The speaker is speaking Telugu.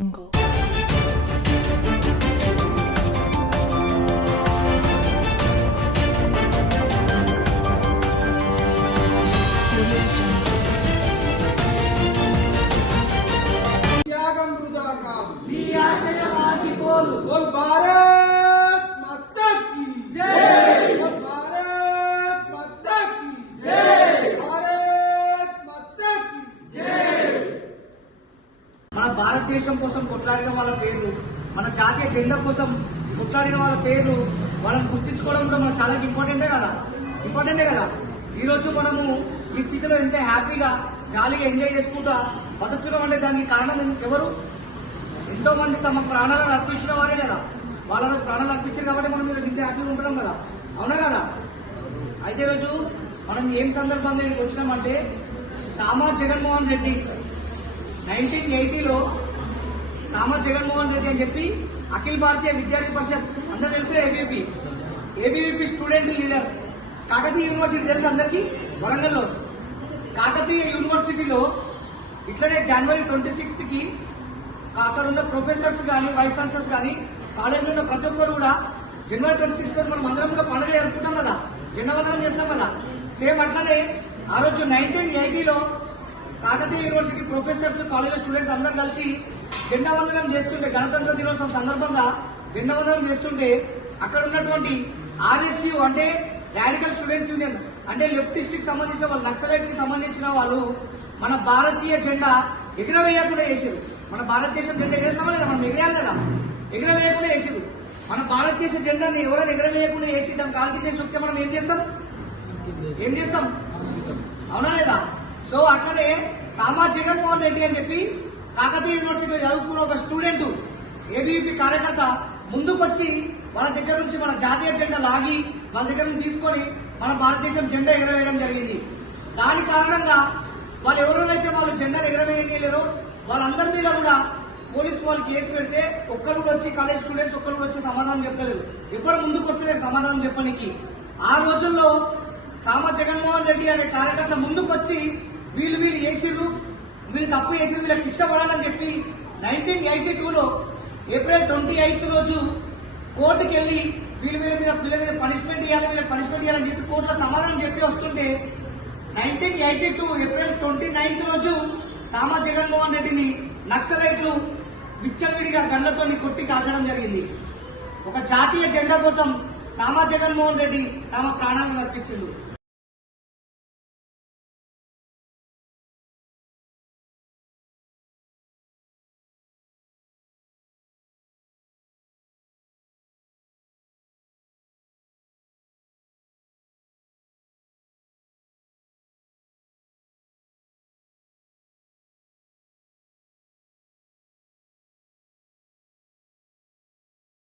Angle. భారతదేశం కోసం కొట్లాడిన వాళ్ళ పేర్లు మన జాతీయ జెండా కోసం కొట్లాడిన వాళ్ళ పేర్లు వాళ్ళని గుర్తించుకోవడం కూడా మనకు చాలా ఇంపార్టెంటే కదా? ఇంపార్టెంటే కదా? ఈరోజు మనము ఈ స్థితిలో ఎంత హ్యాపీగా జాలీగా ఎంజాయ్ చేసుకుంటా బతుకుతున్నాం అంటే దానికి కారణం ఎవరు? ఎంతో మంది తమ ప్రాణాలను అర్పించిన వారే కదా. వాళ్ళను ప్రాణాలు అర్పించారు కాబట్టి మనం ఈరోజు ఇంత హ్యాపీగా ఉంటున్నాం కదా? అవునా కదా? అయితే ఈరోజు మనం ఏం సందర్భంగా వచ్చినామంటే సామా జగన్మోహన్ రెడ్డి నైన్టీన్ ఎయిటీలో సామర్ జగన్మోహన్ రెడ్డి అని చెప్పి అఖిల భారతీయ విద్యార్థి పరిషత్ అందరూ తెలిసే ABVP ABVP student leader. Kakatiya university తెలుసు అందరికీ? వరంగల్లో. కాకతీయ యూనివర్సిటీలో ఇట్లనే జనవరి ట్వంటీ సిక్స్త్కి అక్కడ ఉన్న ప్రొఫెసర్స్ కానీ వైస్ ఛాన్సలర్స్ కానీ కాలేజీలో ఉన్న ప్రతి ఒక్కరు కూడా జనవరి ట్వంటీ సిక్స్త్ మనం అందరం కూడా పండుగ జరుపుకుంటాం కదా? జెండా చేస్తాం కదా? సేమ్ అట్లనే ఆ రోజు nineteen ఎయిటీలో Kakatiya university professors college students అందరు కలిసి జెండా వందనం చేస్తుంటే గణతంత్ర దినోత్సవం సందర్భంగా జెండా వందనం చేస్తుంటే అక్కడ ఉన్నటువంటి ఆర్ఎస్యు అంటే రాడికల్ స్టూడెంట్స్ యూనియన్ అంటే లెఫ్టిస్ట్కి సంబంధించిన వాళ్ళు నక్సలైట్కి సంబంధించిన వాళ్ళు మన భారతీయ జెండా ఎగురవేయకుండా చేసారు మన భారతదేశం జెండా ఎగరేసామా లేదా? మనం ఎగిరాలి కదా. ఎగురవేయకుండా చేసారు మన భారతదేశ జెండాని ఎవరైనా ఎగరవేయకుండా చేసి దాని కాలు కింద చేసి మనం ఏం చేస్తాం? ఏం చేస్తాం? అవునా లేదా? సో అట్లనే సామా జగన్మోహన్ రెడ్డి అని చెప్పి కాకతీయ యూనివర్సిటీలో చదువుకున్న ఒక స్టూడెంట్ ఏబీపీ కార్యకర్త ముందుకొచ్చి వాళ్ళ దగ్గర నుంచి మన జాతీయ జెండా లాగి వాళ్ళ దగ్గర నుంచి తీసుకొని మన భారతదేశం జెండా ఎగరవేయడం జరిగింది. దాని కారణంగా వాళ్ళు ఎవరెవరైతే వాళ్ళు జెండా ఎగరవేయలేరో వాళ్ళందరి మీద కూడా పోలీసు వాళ్ళు కేసు పెడితే ఒక్కరు కూడా వచ్చి కాలేజ్ స్టూడెంట్స్ ఒక్కరు కూడా వచ్చి సమాధానం చెప్పలేరు ఎవరు ముందుకు వస్తలేరు సమాధానం చెప్పడానికి ఆ రోజుల్లో సామ జగన్మోహన్ రెడ్డి అనే కార్యకర్త ముందుకొచ్చి వీళ్ళు వీళ్ళు చేసిర్రు వీళ్ళు తప్పు చేసిర్రు వీళ్ళకి శిక్ష పడాలని చెప్పి నైన్టీన్ ఎయిటీ టూలో ఏప్రిల్ ట్వంటీ ఎయిత్ రోజు కోర్టుకి వెళ్ళి వీళ్ళ వీళ్ళ మీద వీళ్ళ మీద పనిష్మెంట్ ఇవ్వాలి వీళ్ళకి పనిష్మెంట్ ఇవ్వాలని చెప్పి కోర్టులో సమాధానం చెప్పి వస్తుంటే nineteen eighty two April twenty ninth రోజు సామా జగన్మోహన్ రెడ్డిని నక్సలైట్లు విచ్చలవిడిగా గండ్లతో కొట్టి కాల్చడం జరిగింది. ఒక జాతీయ జెండా కోసం సామా జగన్మోహన్ రెడ్డి తమ ప్రాణాలను అర్పించిండు.